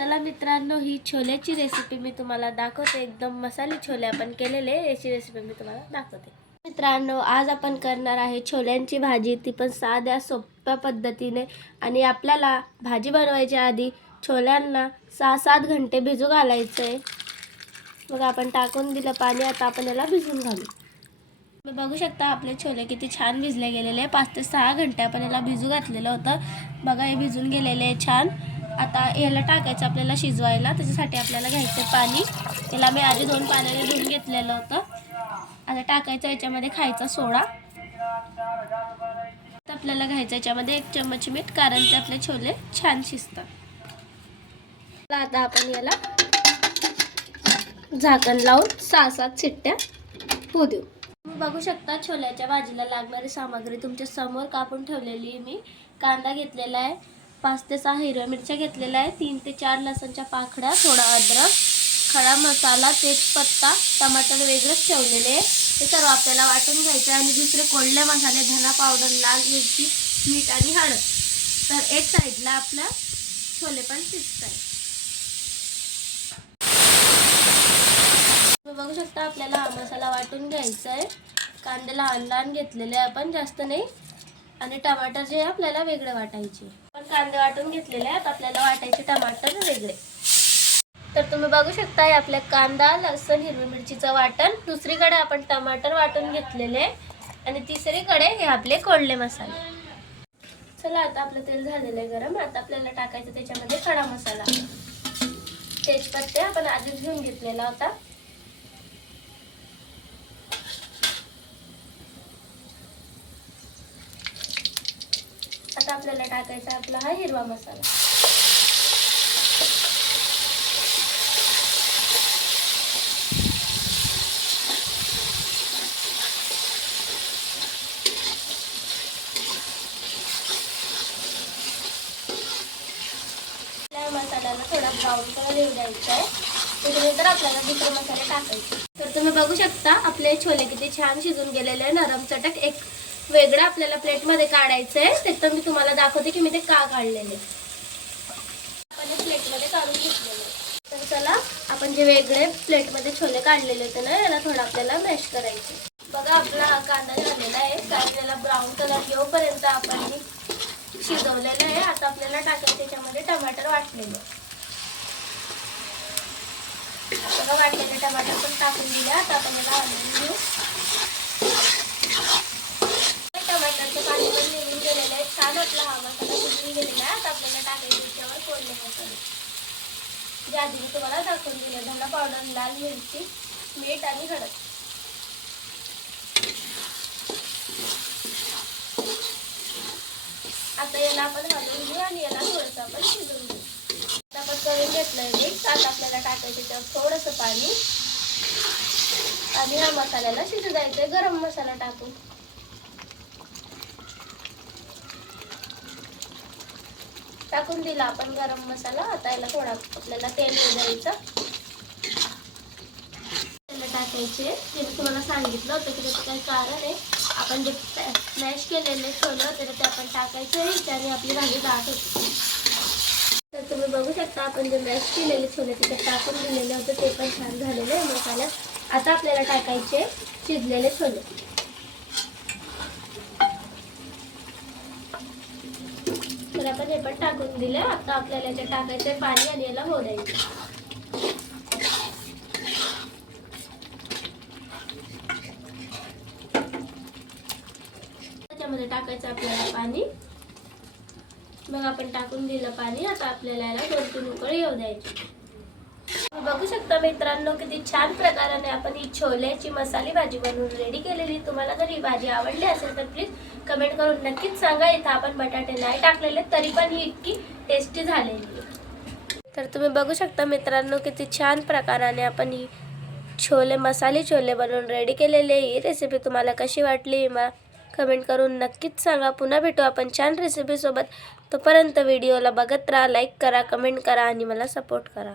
चला मित्रांनो, ही छोल्याची रेसिपी मी तुम्हाला दाखवते। एकदम मसाले छोले आपण केलेले, याची रेसिपी मी तुम्हाला दाखवते। मित्रांनो, आज आपण करणार आहे छोल्यांची भाजी, ती पण साध्या सोप्या पद्धतीने। आणि आपल्याला भाजी बनवायच्या आधी छोल्यांना 6-7 घंटे भिजू घालायचे आहे। मग आपण टाकून दिलं पाणी, आता आपण याला भिजून घालू। तुम्ही बघू शकता आपले छोले किती छान भिजले गेलेले। 5 ते 6 घंटे आपण याला भिजू घातलेलं होतं। बघा, हे भिजून गेलेले आहे छान। आता याला टाकायचं आपल्याला शिजवायला, त्याच्यासाठी आपल्याला घ्यायचं पाणी। याला मी आधी 2 पाण्याने धुवून घेतलेलं होतं। आता टाकायचं याच्यामध्ये खायचा सोडा। आता आपल्याला घ्यायचं याच्यामध्ये 1 चम्मच मीठ, कारण ते आपले छोले छान शिजतात। आता आपण याला झाकण लावून 6-7 शिट्ट्या होऊ देऊ। तुम्ही बघू शकता छोल्याच्या भाजीला लागणारी सामग्री तुमच्या समोर कापून ठेवलेली आहे मी। कांदा घेतलेला आहे, 5 ते 6 हिरव्या मिरच्या घेतलेल्या आहे, 3 ते 4 लसणच्या पाकळ्या, थोडा अद्रक, खडा मसाला, तेजपत्ता, टमाटर वेगळेच ठेवलेले आहे। हे सर्व आपल्याला वाटून घ्यायचं आणि दुसरे कोरडे मसाले, धना पावडर, लाल मिरची, मीठ आणि हळद। तर एक साईडला आपला छोले पण शिजतात। तुम्ही बघू शकता आपल्याला हा मसाला वाटून घ्यायचा आहे। कांदे लहान लहान घेतलेले आपण, जास्त नाही, आणि टमाटर जे आपल्याला वेगळे वाटायचे। पण कांदे वाटून घेतलेले आहेत, आपल्याला वाटायचे टमाटर वेगळे। तर तुम्ही बघू शकता हे आपल्या कांदा, लसूण, हिरवी मिरचीचं वाटण, दुसरीकडे आपण टमाटर वाटून घेतलेले, आणि तिसरीकडे हे आपले कोरडे मसाले। चला, आता आपलं तेल झालेलं आहे गरम। आता आपल्याला टाकायचं त्याच्यामध्ये खडा मसाला, तेजपत्ते आपण आधीच घेऊन घेतलेला होता। आता आपल्याला टाकायचा आपला हा हिरवा मसाला। मसाल्याला थोडा ब्राऊन कलर येऊ द्यायचा आहे, त्याच्यानंतर आपल्याला दुसरे मसाले टाकायचे। तर तुम्ही बघू शकता आपले छोले किती छान शिजून गेलेले आहे, नरम चटक। एक वेगळं आपल्याला प्लेटमध्ये काढायचं आहे, ते तर मी तुम्हाला दाखवते की मी ते का काढलेले। आपण प्लेटमध्ये काढून घेतलेले। तर चला, आपण जे वेगळे प्लेटमध्ये छोले काढलेले होते ना, याला थोडं आपल्याला मॅश करायचे। बघा, आपला हा कांदा झालेला आहे, कांद्याला ब्राऊन कलर येऊपर्यंत आपण शिजवलेलं आहे। आता आपल्याला टाकायचं त्याच्यामध्ये टमाटर वाटलेले। बघा, वाटलेले टमाटर पण टाकून दिले। आता आपण याला हलवून घेऊ। टमाटरचं पाणी पण निघून गेलेलं आहे, छान आपला हा मसाला शिजून गेलेला आहे। आता आपल्याला टाकायचं त्याच्यावर कोरडे मसाले, जे आधी मी तुम्हाला दाखवून दिले, धना पावडर, लाल मिरची, मीठ आणि हळद। आता याला आपण हलवून घेऊ आणि याला थोडंसं आपण शिजवून घेऊ। आता आपण करून घेतलंय मिक्स। आता आपल्याला टाकायचं त्याच्यावर थोडंसं पाणी, आणि हा मसाल्याला शिजू द्यायचंय गरम मसाला टाकून। टाकून दिला आपण गरम मसाला। आता याला थोडा आपल्याला तेल द्यायचं, टाकायचे। जे मी तुम्हाला सांगितलं होतं की त्याचं काही कारण आहे, आपण जे मॅश केलेले छोले होते ते आपण टाकायचे, त्याने आपली भाजी दाट होते। तर तुम्ही बघू शकता आपण जे मॅश केलेले छोले तिथे टाकून दिलेले होते, ते पण छान झालेले आहे मसाल्यात। आता आपल्याला टाकायचे शिजलेले छोले। तर आपण हे पण टाकून दिले। आता आपल्याला याच्यात टाकायचे पाणी आणि याला होऊ द्यायचं। त्याच्यामध्ये टाकायचं आपल्याला पाणी। मग आपण टाकून दिलं पाणी। आता आपल्याला याला 2-3 उकळी येऊ द्यायची। तुम्ही बघू शकता मित्रांनो किती छान प्रकाराने आपण ही छोल्याची मसाली भाजी बनवून रेडी केलेली। तुम्हाला जर ही भाजी आवडली असेल तर प्लीज कमेंट करून नक्कीच सांगा। इथं आपण बटाटे नाही टाकलेले, तरी पण ही इतकी टेस्टी झालेली आहे। तर तुम्ही बघू शकता मित्रांनो किती छान प्रकाराने आपण ही मसाले छोले बनवून रेडी केलेले। ही रेसिपी तुम्हाला कशी वाटली कमेंट करून नक्कीच सांगा। पुन्हा भेटू आपण छान रेसिपी सोबत। तोपर्यंत व्हिडिओला बघत राहा, लाईक करा, कमेंट करा आणि मला सपोर्ट करा।